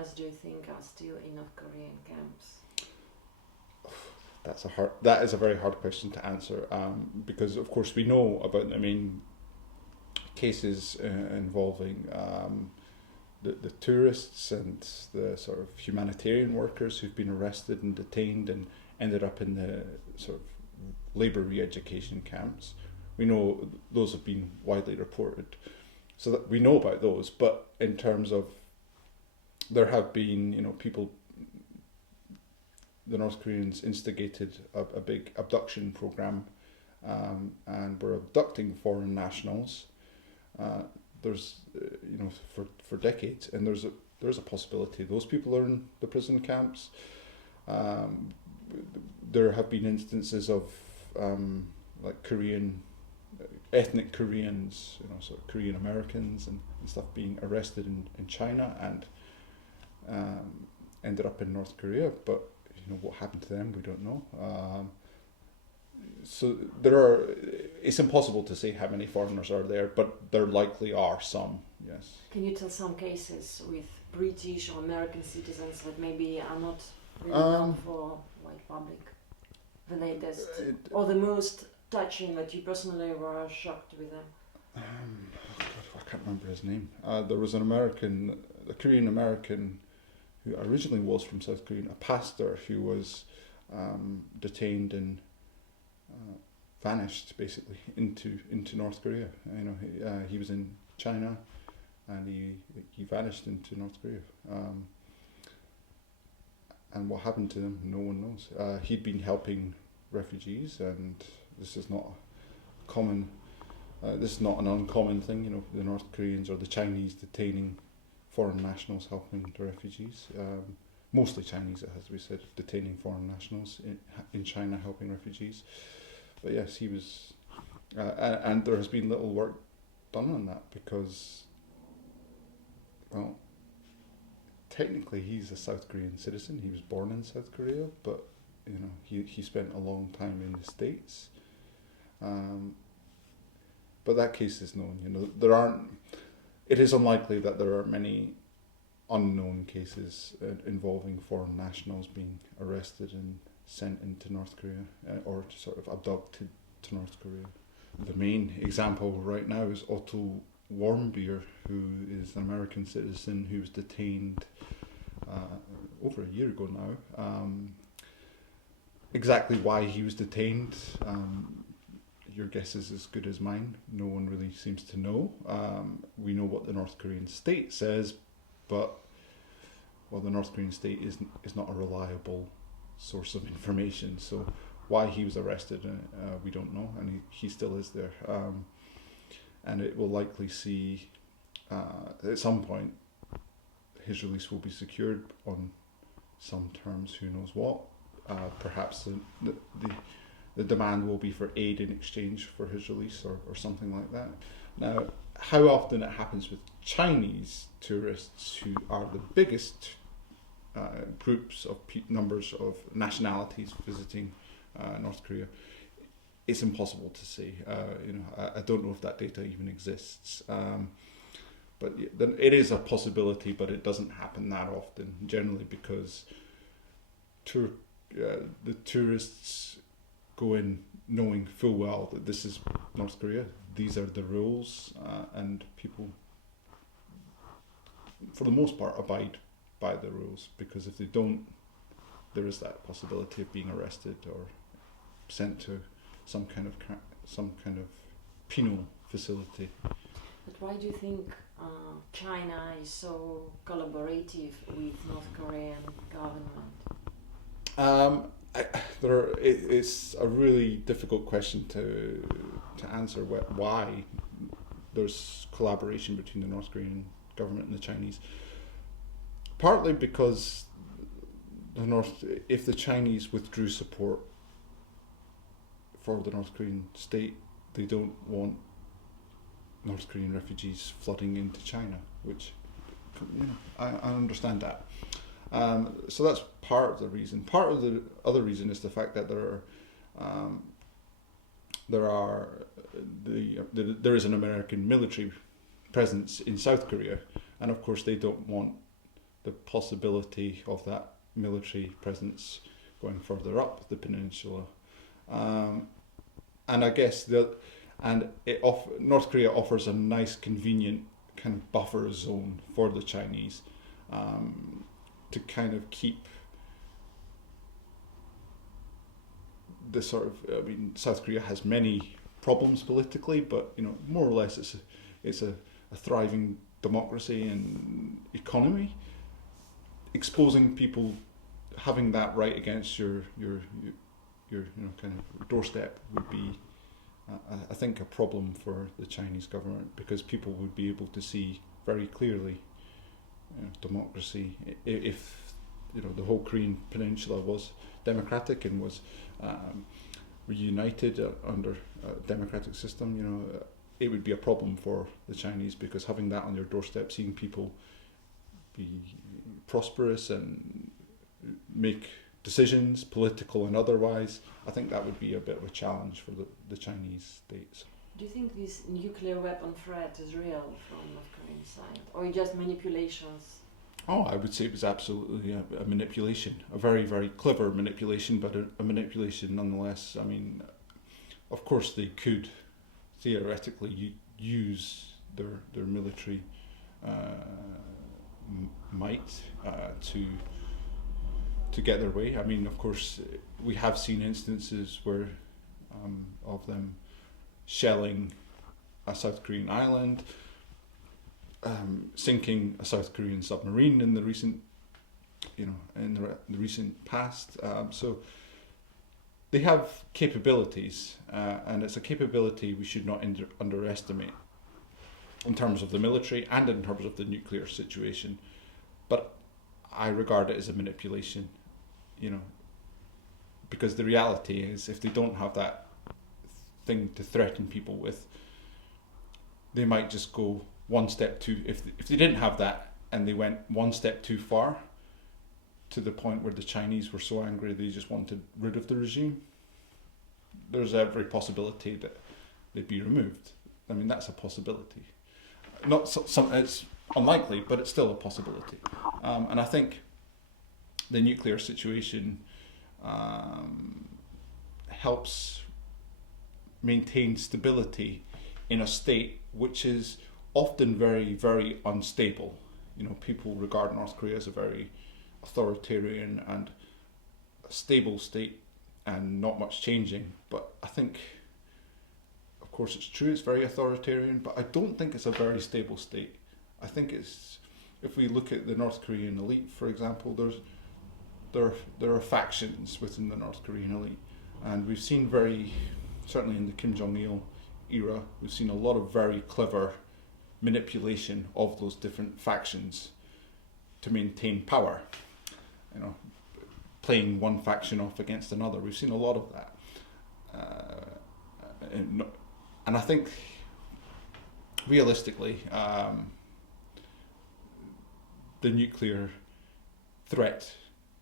foreigners do you think are still in North Korean camps? That is a very hard question to answer, because of course we know about the main cases involving the tourists and the sort of humanitarian workers who've been arrested and detained and ended up in the sort of labour re-education camps. We know those have been widely reported, so that we know about those. But in terms of, there have been, people, the North Koreans instigated a big abduction program, and were abducting foreign nationals. There's, for decades, and there's a possibility those people are in the prison camps. There have been instances of like ethnic Koreans, sort of Korean Americans and stuff being arrested in China and ended up in North Korea. But what happened to them, we don't know. So it's impossible to say how many foreigners are there, but there likely are some, yes. Can you tell some cases with British or American citizens that maybe are not really known for public? The latest or the most touching that you personally were shocked with them? I can't remember his name. There was a Korean American who originally was from South Korea, a pastor who was detained and vanished basically into North Korea. He was in China, and he vanished into North Korea. And what happened to him, no one knows. He'd been helping refugees, and this is not common. This is not an uncommon thing. The North Koreans or the Chinese detaining foreign nationals helping the refugees. Mostly Chinese, it has to be said, detaining foreign nationals in China helping refugees. But yes, he was, and there has been little work done on that because, well, technically he's a South Korean citizen. He was born in South Korea, but he spent a long time in the States. But that case is known. It is unlikely that there are many unknown cases involving foreign nationals being arrested and sent into North Korea or sort of abducted to North Korea. The main example right now is Otto Warmbier, who is an American citizen who was detained over a year ago now. Exactly why he was detained, your guess is as good as mine. No one really seems to know. We know what the North Korean state says, but the North Korean state is not a reliable source of information. So why he was arrested, we don't know, and he still is there. And it will likely see, at some point, his release will be secured on some terms, who knows what. Perhaps the demand will be for aid in exchange for his release or something like that. Now, how often it happens with Chinese tourists, who are the biggest groups of numbers of nationalities visiting North Korea, it's impossible to say. I don't know if that data even exists. But it is a possibility, but it doesn't happen that often, generally because the tourists go in knowing full well that this is North Korea, these are the rules, and people, for the most part, abide by the rules, because if they don't, there is that possibility of being arrested or sent to some kind of penal facility. But why do you think China is so collaborative with North Korean government? It's a really difficult question to answer. Why there's collaboration between the North Korean government and the Chinese? Partly because if the Chinese withdrew support for the North Korean state, they don't want North Korean refugees flooding into China, which I understand that. So that's part of the reason. Part of the other reason is the fact that there is an American military presence in South Korea, and of course they don't want the possibility of that military presence going further up the peninsula. And I guess North Korea offers a nice, convenient kind of buffer zone for the Chinese to kind of keep the sort of. I mean, South Korea has many problems politically, but more or less it's a thriving democracy and economy. Exposing people having that right against your kind of doorstep would be, I think, a problem for the Chinese government, because people would be able to see very clearly democracy. If the whole Korean peninsula was democratic and was reunited under a democratic system, it would be a problem for the Chinese, because having that on your doorstep, seeing people be prosperous and make decisions, political and otherwise, I think that would be a bit of a challenge for the Chinese states. Do you think this nuclear weapon threat is real from North Korean side, or just manipulations? Oh, I would say it was absolutely a manipulation, a very, very clever manipulation, but a manipulation nonetheless. I mean, of course they could theoretically use their military might to get their way. I mean, of course, we have seen instances where of them shelling a South Korean island, sinking a South Korean submarine in the recent, in the recent past. So they have capabilities, and it's a capability we should not underestimate in terms of the military and in terms of the nuclear situation. But I regard it as a manipulation, because the reality is, if they don't have that thing to threaten people with, they might just go one step too. If they didn't have that and they went one step too far, to the point where the Chinese were so angry they just wanted rid of the regime, there's every possibility that they'd be removed. I mean, that's a possibility. It's unlikely, but it's still a possibility. And I think the nuclear situation helps maintain stability in a state which is often very, very unstable. People regard North Korea as a very authoritarian and stable state and not much changing. But I think, of course, it's true, it's very authoritarian, but I don't think it's a very stable state. I think if we look at the North Korean elite, for example, there are factions within the North Korean elite, and we've seen certainly in the Kim Jong-il era, we've seen a lot of very clever manipulation of those different factions to maintain power. Playing one faction off against another. We've seen a lot of that. And I think, realistically, the nuclear threat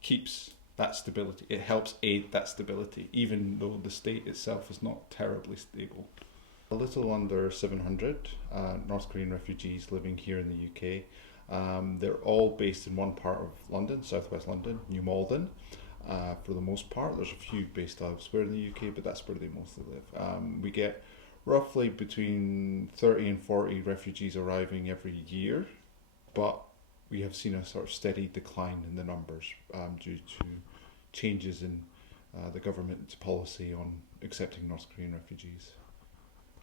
keeps that stability. It helps aid that stability, even though the state itself is not terribly stable. A little under 700 North Korean refugees living here in the UK. They're all based in one part of London, southwest London, New Malden. For the most part, there's a few based elsewhere in the UK, but that's where they mostly live. We get roughly between 30 and 40 refugees arriving every year, but we have seen a sort of steady decline in the numbers due to changes in the government's policy on accepting North Korean refugees.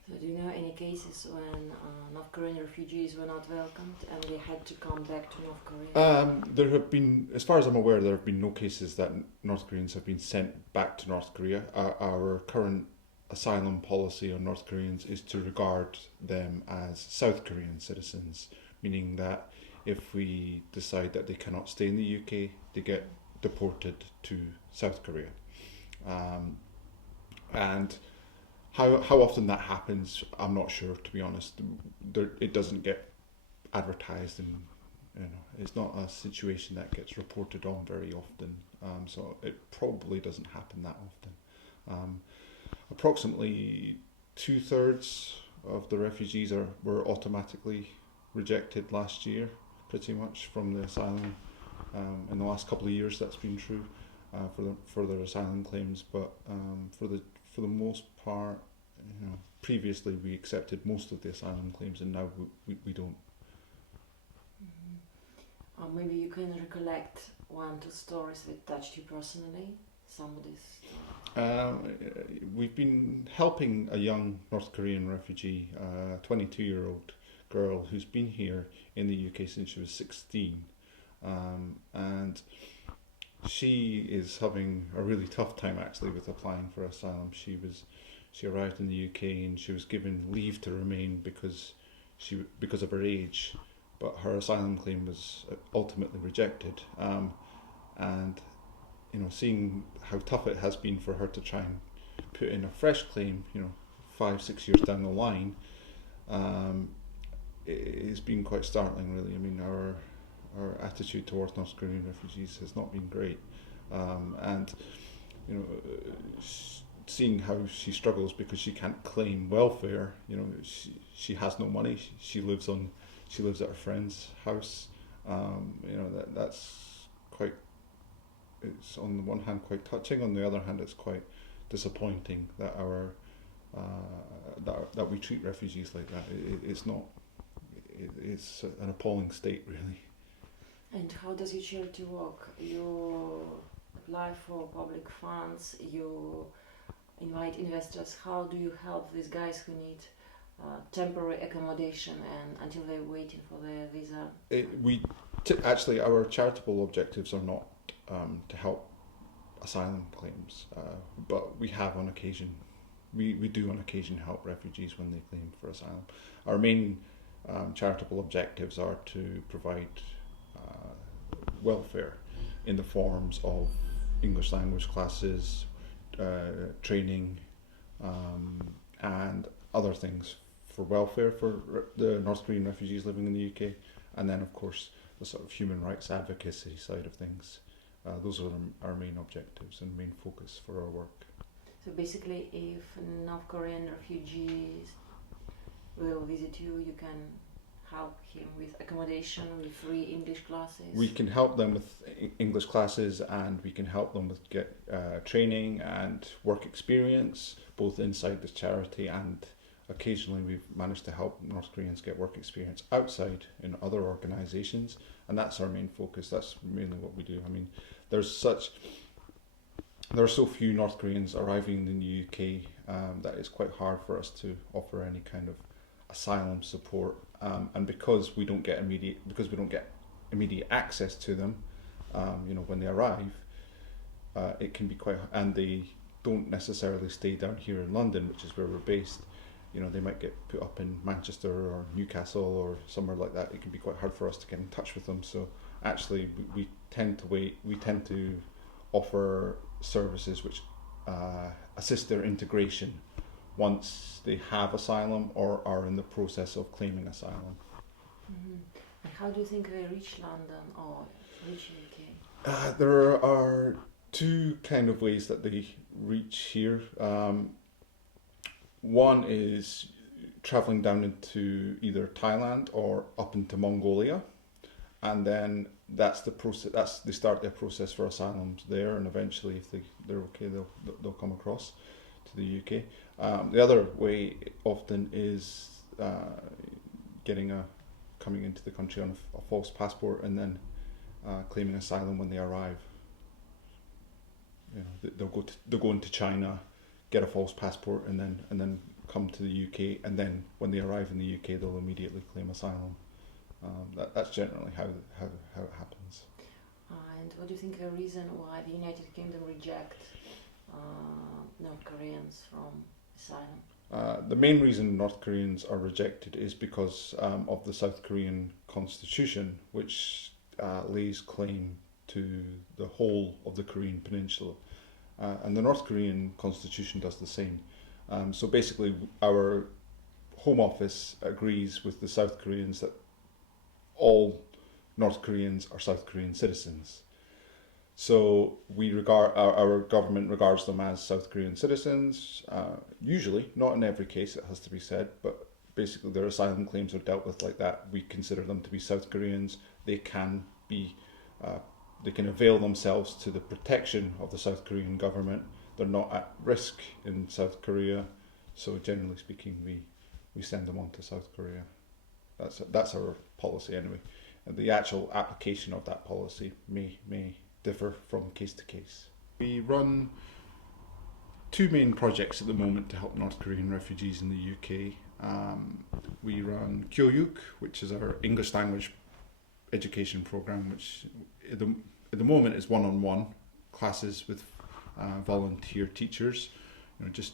So do you know any cases when North Korean refugees were not welcomed and they had to come back to North Korea? There have been, as far as I'm aware, there have been no cases that North Koreans have been sent back to North Korea. Our current asylum policy on North Koreans is to regard them as South Korean citizens, meaning that if we decide that they cannot stay in the UK, they get deported to South Korea. And how often that happens, I'm not sure, to be honest. It doesn't get advertised, and it's not a situation that gets reported on very often. So it probably doesn't happen that often. Approximately 2/3 of the refugees were automatically rejected last year, pretty much, from the asylum In the last couple of years, that's been true for their asylum claims, but for the most part, previously we accepted most of the asylum claims, and now we don't. Maybe you can recollect 1-2 stories that touched you personally. Somebody's. We've been helping a young North Korean refugee, a 22-year-old girl who's been here in the UK since she was 16, and she is having a really tough time actually with applying for asylum. She arrived in the UK and she was given leave to remain because of her age, but her asylum claim was ultimately rejected. And seeing how tough it has been for her to try and put in a fresh claim, 5-6 years down the line, it's been quite startling, really. I mean, our attitude towards North Korean refugees has not been great, and seeing how she struggles because she can't claim welfare. She has no money. She lives at her friend's house. That's quite. It's on the one hand quite touching. On the other hand, it's quite disappointing that that we treat refugees like that. It's not. It's an appalling state, really. And how does your charity work? You apply for public funds. You invite investors. How do you help these guys who need temporary accommodation and until they're waiting for their visa? Actually, our charitable objectives are not to help asylum claims, but we have on occasion, we do on occasion help refugees when they claim for asylum. Our main charitable objectives are to provide welfare in the forms of English language classes, training, and other things for welfare for the North Korean refugees living in the UK, and then of course the sort of human rights advocacy side of things. Those are our main objectives and main focus for our work. So basically, if North Korean refugees will visit you, you can help him with accommodation, with free English classes? We can help them with English classes, and we can help them with training and work experience, both inside the charity, and occasionally we've managed to help North Koreans get work experience outside in other organisations, and that's our main focus. That's mainly what we do. I mean, there are so few North Koreans arriving in the UK that it's quite hard for us to offer any kind of asylum support, and because we don't get immediate access to them, when they arrive, it can be quite, and they don't necessarily stay down here in London, which is where we're based. They might get put up in Manchester or Newcastle or somewhere like that. It can be quite hard for us to get in touch with them. So actually, we tend to offer services which assist their integration once they have asylum or are in the process of claiming asylum. Mm-hmm. And how do you think they reach London or reach UK? There are two kind of ways that they reach here. One is travelling down into either Thailand or up into Mongolia, and then that's the process. They start their process for asylums there, and eventually, if they're okay, they'll come across to the UK. The other way often is coming into the country on a false passport and then claiming asylum when they arrive. They'll go into China, get a false passport, and then come to the UK, and then when they arrive in the UK, they'll immediately claim asylum. That's generally how it happens. And what do you think the reason why the United Kingdom reject North Koreans from asylum? The main reason North Koreans are rejected is because of the South Korean constitution, which lays claim to the whole of the Korean peninsula. And the North Korean constitution does the same. So basically, our Home Office agrees with the South Koreans that all North Koreans are South Korean citizens. So our government regards them as South Korean citizens, usually, not in every case, it has to be said, but basically their asylum claims are dealt with like that. We consider them to be South Koreans. They can be they can avail themselves to the protection of the South Korean government. They're not at risk in South Korea, so generally speaking, we send them on to South Korea. That's our policy anyway. And the actual application of that policy may differ from case to case. We run two main projects at the moment to help North Korean refugees in the UK. We run Kyoyuk, which is our English language education program, which at the moment is one-on-one classes with volunteer teachers, just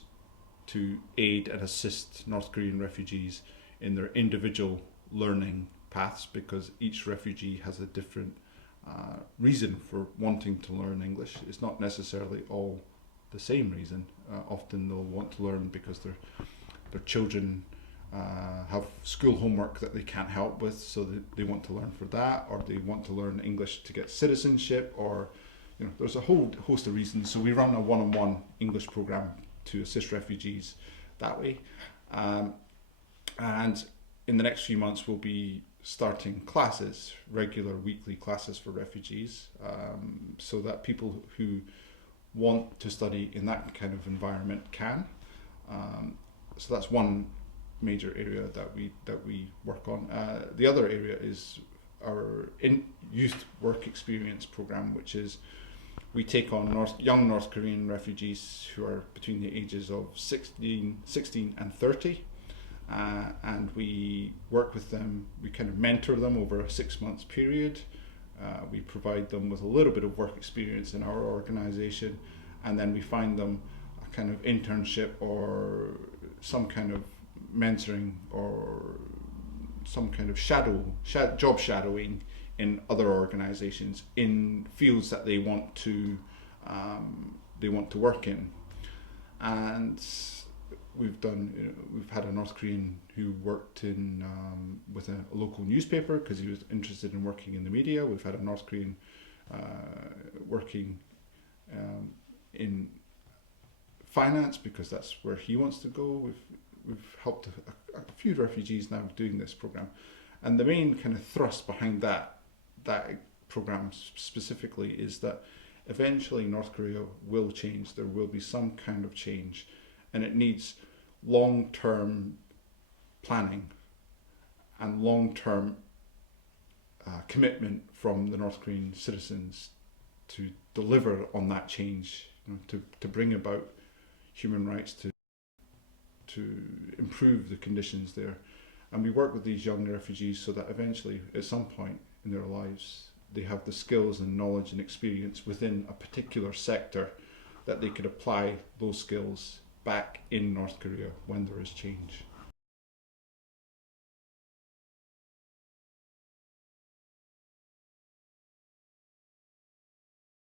to aid and assist North Korean refugees in their individual learning paths, because each refugee has a different reason for wanting to learn English. It's not necessarily all the same reason. Often they'll want to learn because their children have school homework that they can't help with, so they want to learn for that, or they want to learn English to get citizenship, or there's a whole host of reasons. So we run a one-on-one English program to assist refugees that way. And in the next few months we'll be starting classes, regular weekly classes for refugees, so that people who want to study in that kind of environment can. So that's one major area that we work on. The other area is our youth work experience program, which is we take on young North Korean refugees who are between the ages of 16 and 30, and we work with them. We kind of mentor them over a 6 months period. We provide them with a little bit of work experience in our organisation, and then we find them a kind of internship or some kind of mentoring or some kind of job shadowing in other organisations in fields that they want to work in. And we've had a North Korean who worked in with a local newspaper because he was interested in working in the media. We've had a North Korean working in finance because that's where he wants to go. We've helped a few refugees now doing this program, and the main kind of thrust behind that program specifically is that eventually North Korea will change. There will be some kind of change, and it needs long-term planning and long-term commitment from the North Korean citizens to deliver on that change, to bring about human rights, to improve the conditions there. And we work with these young refugees so that eventually, at some point in their lives, they have the skills and knowledge and experience within a particular sector that they could apply those skills back in North Korea when there is change.